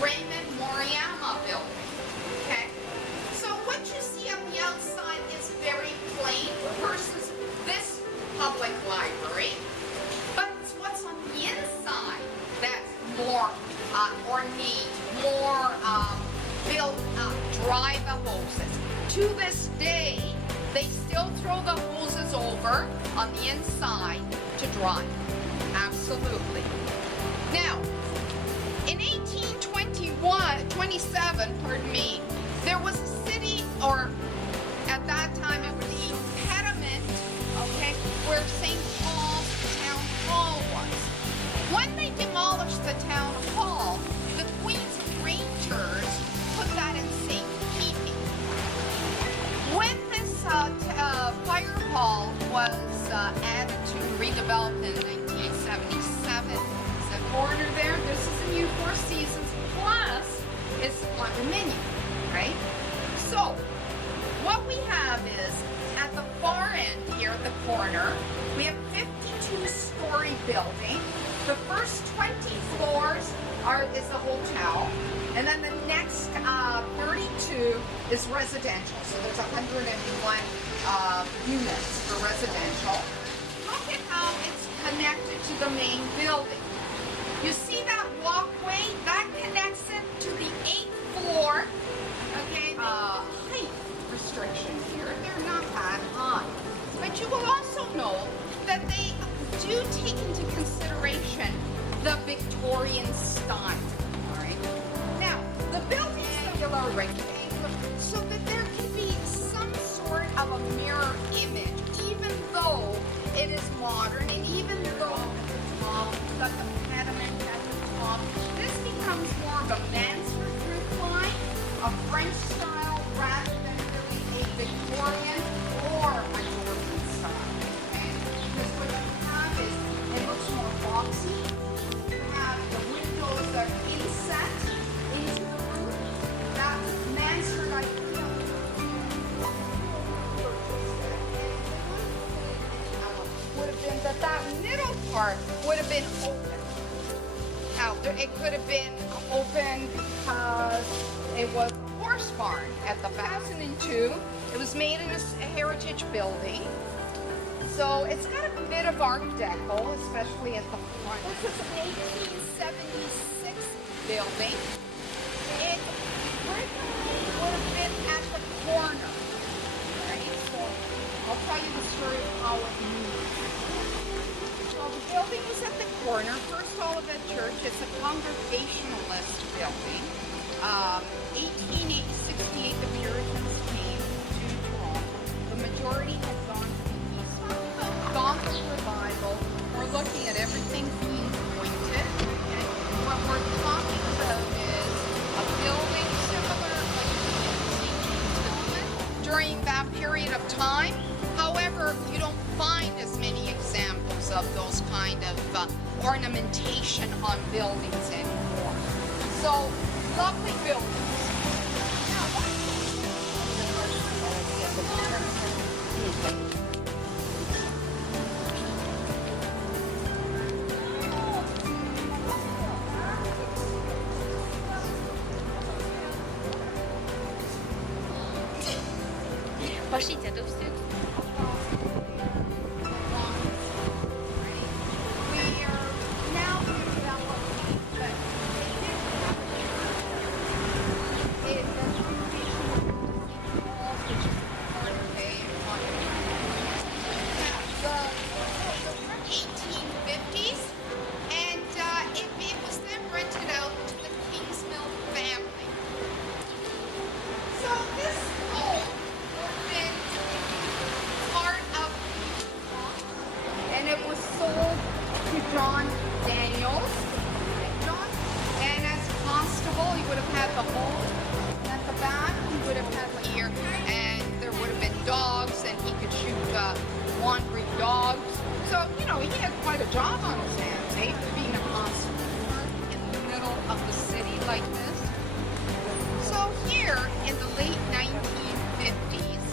Raymond Moriyama building. Okay? So what you see on the outside is very plain versus this public library. But it's what's on the inside that's more ornate, more built up, dry the hoses. To this day, they still throw the hoses over on the inside to dry. Absolutely. Now, in 1827, pardon me, there was a city, or at that time it was the impediment, okay, where St. Paul's Town Hall was. When they demolished the town hall, the Queen's Rangers put that in safekeeping. When this fire hall was added to redeveloped in 1977, the corner there, this is a new Four Seasons plus it's condominium, right? So what we have is at the far end here at the corner, we have 52-story building. The first 20 floors is the hotel, and then the next 32 is residential. So there's 101 units for residential. Look at how it's connected to the main building. You see that walkway? That connects it to the 8th floor. Okay, height restriction here. They're not that high. But you will also know that they do take into consideration the Victorian style. Alright. Now, the building is angular rectangle, so that there can be some sort of a mirror image, even though it is modern, and even though the pediment at the top, this becomes more of a Mansard roof line, a French style, rather than really a Victorian or a Georgian style. Okay? Because what you have is, it looks more boxy. You have the windows that are inset into the roof. That Mansard idea would have been that middle part would have been open. Now, it could have been open because it was a horse barn at the back. 2002, it was made in a heritage building. So it's got a bit of Art Deco, especially at the front. This is an 1876 building. It originally would have been at the corner. Right? So I'll tell you the story of how it moved. So the building was at the corner. First Olivet Church, it's a Congregationalist building. 1868, the Puritans came to Toronto. The majority had gone to the east. Gothic revival. We're looking at everything being pointed. And what we're talking about is a building similar during that period of time. However, you don't find as many examples of those kind of ornamentation on buildings anymore. So, lovely buildings. Пошлите, да все. Wandering dogs. So, you know, he had quite a job on his hands, eh? Being a constable in the middle of the city like this. So here, in the late 1950s,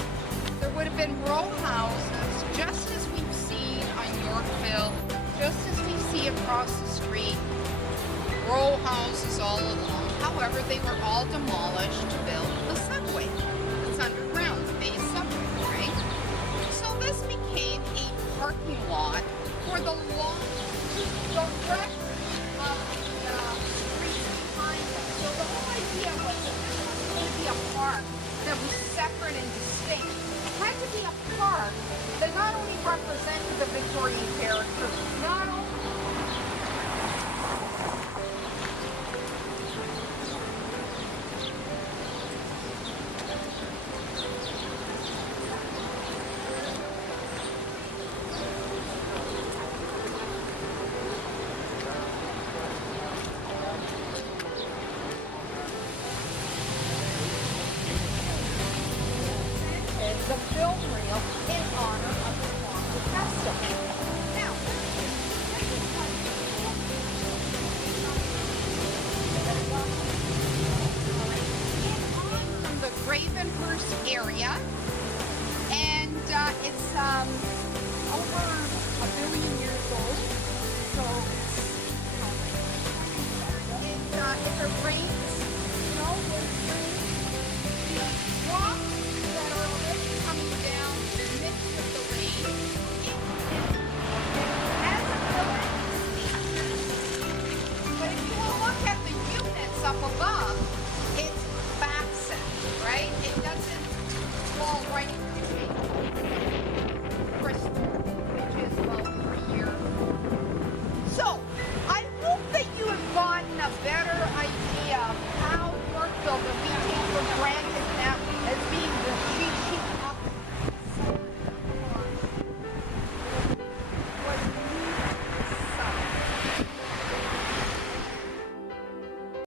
there would have been row houses, just as we've seen on Yorkville, just as we see across the street. row houses all along. However, they were all demolished to build the subway. It's underground, the base subway, right? So this became a parking lot for the long, direct of the streets behind it. So the whole idea was that this was going to be a park that was separate and distinct. It had to be a park that not only represented the Victorian character, not